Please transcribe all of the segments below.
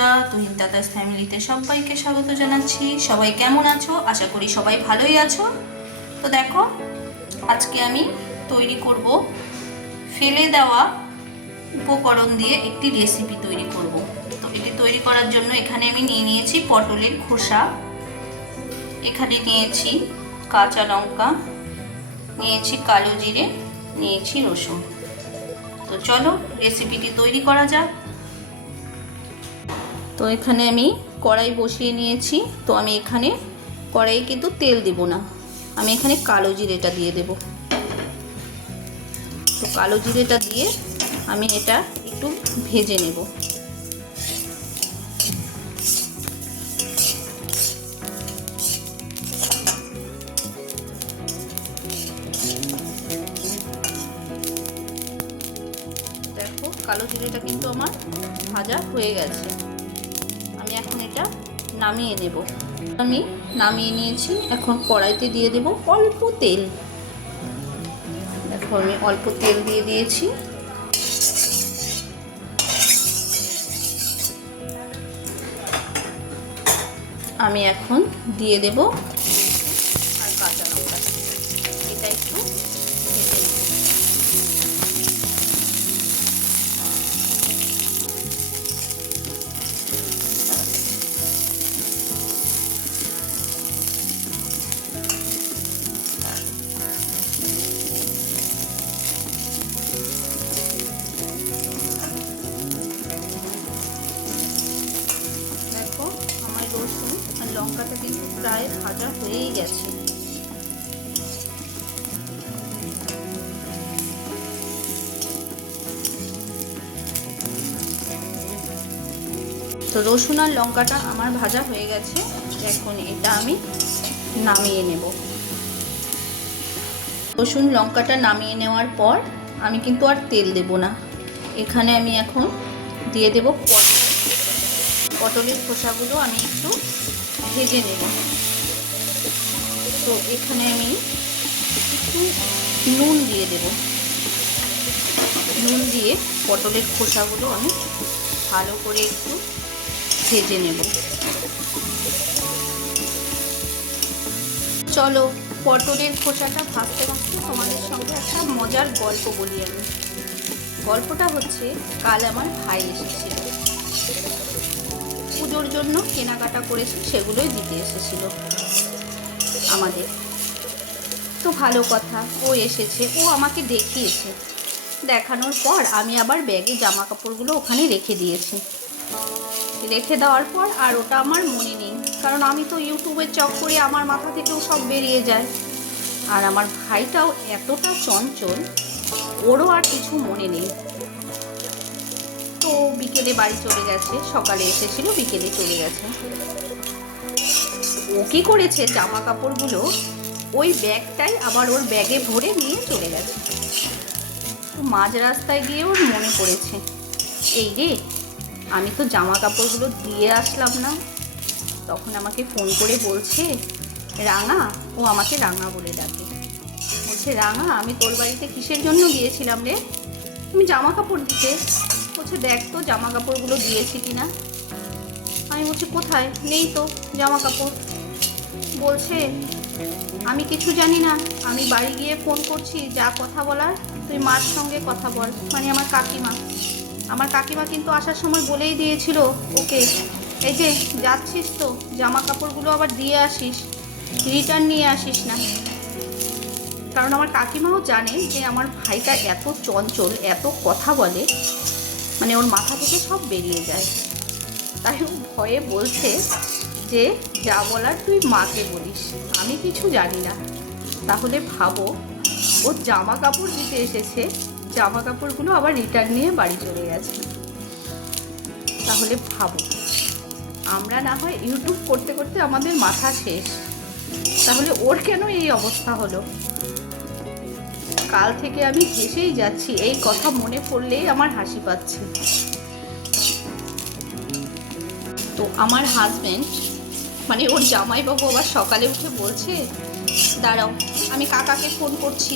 বন্ধুরা, তুহিন দাদাস ফ্যামিলিতে সবাইকে স্বাগত জানাচ্ছি। সবাই কেমন আছো? আশা করি সবাই ভালোই আছো। তো দেখো, আজকে আমি তৈরি করব ফেলে দেওয়া উপকরণ দিয়ে একটি রেসিপি তৈরি করব। তো এটি তৈরি করার জন্য এখানে আমি নিয়ে নিয়েছি পটলের খোসা, এখানে নিয়েছি কাঁচা লঙ্কা, নিয়েছি কালো জিরে, নিয়েছি রসুন। তো চলো রেসিপিটি তৈরি করা যাক। তো এখানে আমি কড়াই বসিয়ে নিয়েছি। তো আমি এখানে কড়াইয়ে কিন্তু তেল দেব না, আমি এখানে কালো জিরেটা দিয়ে দেব। তো কালো জিরেটা দিয়ে আমি এটা একটু ভেজে নেব। দেখো, কালো জিরেটা কিন্তু আমার ভাজা হয়ে গেছে। আমি এখন এটা নামিয়ে নেব। আমি নামিয়ে নিয়েছি। এখন কড়াইতে দিয়ে দেব অল্প তেল। দেখো, আমি অল্প তেল দিয়ে দিয়েছি। আমি এখন দিয়ে দেব আর কাঁচা লঙ্কা, এটা একটু ভেজে নেব। দেখো, আমার রসুন আর লঙ্কাটা কিন্তু প্রায় ভাজা হয়েই গেছে। তো রসুন আর লঙ্কাটা আমার ভাজা হয়ে গেছে। এখন এটা আমি নামিয়ে নেব। রসুন লঙ্কাটা নামিয়ে নেওয়ার পর আমি কিন্তু আর তেল দেব না। এখানে আমি এখন দিয়ে দেব পটলের খোসাগুলো আমি একটু ভেজে নেব। তো এখানে আমি একটু নুন দিয়ে দেব। নুন দিয়ে পটলের খোসাগুলো আমি ভালো করে একটু ভেজে নেব। চলো, পটলের খোসাটা ভাজতে ভাজতে তোমাদের সঙ্গে একটা মজার গল্প বলি আমি। গল্পটা হচ্ছে, কাল আমার ভাই এসেছিল, পুজোর জন্য কেনাকাটা করেছে, সেগুলোই দিতে এসেছিল আমাদের। তো ভালো কথা, ও এসেছে, ও আমাকে দেখিয়েছে। দেখানোর পর আমি আবার ব্যাগে জামা কাপড়গুলো ওখানে রেখে দিয়েছি। রেখে দেওয়ার পর আর ওটা আমার মনে নেই, কারণ আমি তো ইউটিউবের চক্করে আমার মাথা থেকেও সব বেরিয়ে যায়। আর আমার ভাইটাও এতটা চঞ্চল, ওরও আর কিছু মনে নেই। তো বিকেলে বাড়ি চলে গেছে, সকালে এসেছিল, বিকেলে চলে গেছে। ও কি করেছে, জামা কাপড়গুলো ওই ব্যাগটাই আবার ওর ব্যাগে ভরে নিয়ে চলে গেছে। তো মাঝ রাস্তায় গিয়ে ওর মনে পড়েছে, এই রে, আমি তো জামা কাপড়গুলো দিয়ে আসলাম না। তখন আমাকে ফোন করে বলছে, রাঙা, ও আমাকে রাঙা বলে ডাকে, বলছে, রাঙা, আমি তোর বাড়িতে কিসের জন্য গিয়েছিলাম রে? তুমি জামা কাপড় দিতে। বলছে, দেখ তো জামা কাপড়গুলো দিয়েছি কিনা। আমি বলছি, কোথায়? নেই তো জামা কাপড়। বলছে, আমি কিছু জানি না, আমি বাড়ি গিয়ে ফোন করছি, যা কথা বলার তুই মার সঙ্গে কথা বল। মানে আমার কাকিমা। আমার কাকিমা কিন্তু আসার সময় বলেই দিয়েছিল ওকে, এই যে যাচ্ছিস তো জামা কাপড়গুলো আবার দিয়ে আসিস, রিটার্ন নিয়ে আসিস না। কারণ আমার কাকিমাও জানে যে আমার ভাইটা এত চঞ্চল, এত কথা বলে, মানে ওর মাথা থেকে সব বেরিয়ে যায়। তাই ও ভয়ে বলছে যে যা বলার তুই মাকে বলিস, আমি কিছু জানি না। তাহলে ভাবো, ও জামা কাপড় দিতে এসেছে, জামা কাপড়গুলো আবার রিটার্ন নিয়ে বাড়ি চলে গেছে। তাহলে ভাবো, আমরা না হয় ইউটিউব করতে করতে আমাদের মাথা শেষ, তাহলে ওর কেন এই অবস্থা হলো? কাল থেকে আমি হেসেই যাচ্ছি, এই কথা মনে পড়লেই আমার হাসি পাচ্ছে। তো আমার হাজব্যান্ড, মানে ওর জামাইবাবু, আবার সকালে উঠে বলছে, দাঁড়াও, আমি কাকাকে ফোন করছি।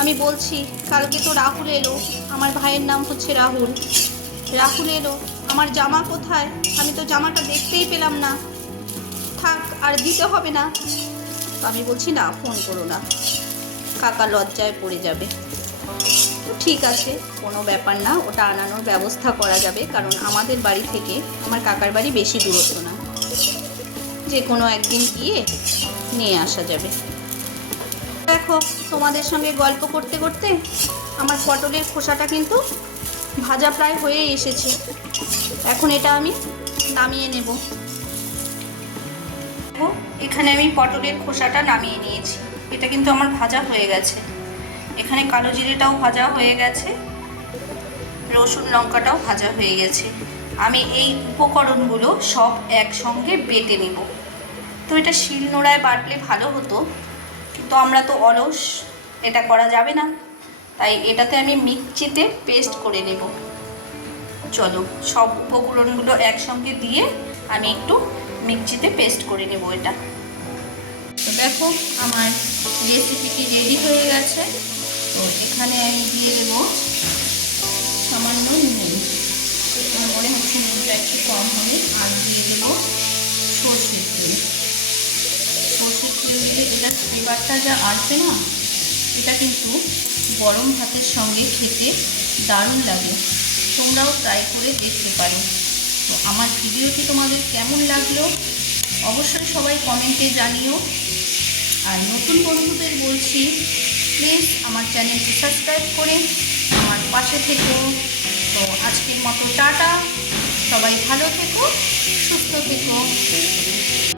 আমি বলছি, কালকে তো রাহুল এলো, আমার ভাইয়ের নাম হচ্ছে রাহুল। রাহুল এলো, আমার জামা কোথায়? আমি তো জামাটা দেখতেই পেলাম না। থাক, আর দিতে হবে না। তো আমি বলছি না, ফোন করো না, কাকা লজ্জায় পড়ে যাবে। তো ঠিক আছে, কোনো ব্যাপার না, ওটা আনানোর ব্যবস্থা করা যাবে, কারণ আমাদের বাড়ি থেকে আমার কাকার বাড়ি বেশি দূরত্ব না, যে কোনো একদিন গিয়ে নিয়ে আসা যাবে। দেখো, তোমাদের সঙ্গে গল্প করতে করতে আমার পটলের খোসাটা কিন্তু ভাজা প্রায় হয়ে এসেছে। এখন এটা আমি নামিয়ে নেব। এখানে আমি পটলের খোসাটা নামিয়ে নিয়েছি। এটা কিন্তু আমার ভাজা হয়ে গেছে। এখানে কালো জিরেটাও ভাজা হয়ে গেছে, রসুন লঙ্কাটাও ভাজা হয়ে গেছে। আমি এই উপকরণগুলো সব একসঙ্গে বেটে নেব। তো এটা শিলনোড়ায় বাটলে ভালো হতো, কিন্তু আমরা তো অলস, এটা করা যাবে না, তাই এটাতে আমি মিক্সিতে পেস্ট করে নেব। চলো, সব উপকরণগুলো একসঙ্গে দিয়ে আমি একটু মিক্সিতে পেস্ট করে নেব এটা। তো দেখো, আমার রেসিপিটি রেডি হয়ে গেছে। তো এখানে আমি দিয়ে দেব সামান্য নুন। আমার মনে হচ্ছে নুনটা একটু কম হবে। আর দিয়ে দেব সর্ষের তেল। সর্ষের তেল দিলে এটার ফ্লেভারটা যা আসবে না, এটা কিন্তু গরম ভাতের সঙ্গে খেতে দারুণ লাগে। তোমরাও ট্রাই করে দেখতে পারো। তো আমার ভিডিওটি তোমাদের কেমন লাগলো অবশ্যই সবাই কমেন্টে জানিও। আর নতুন বন্ধুদের বলছি, প্লিজ আমার চ্যানেলটি সাবস্ক্রাইব করে আমার পাশে থেকো। তো আজকের মতো টাটা, সবাই ভালো থেকো, সুস্থ থেকো।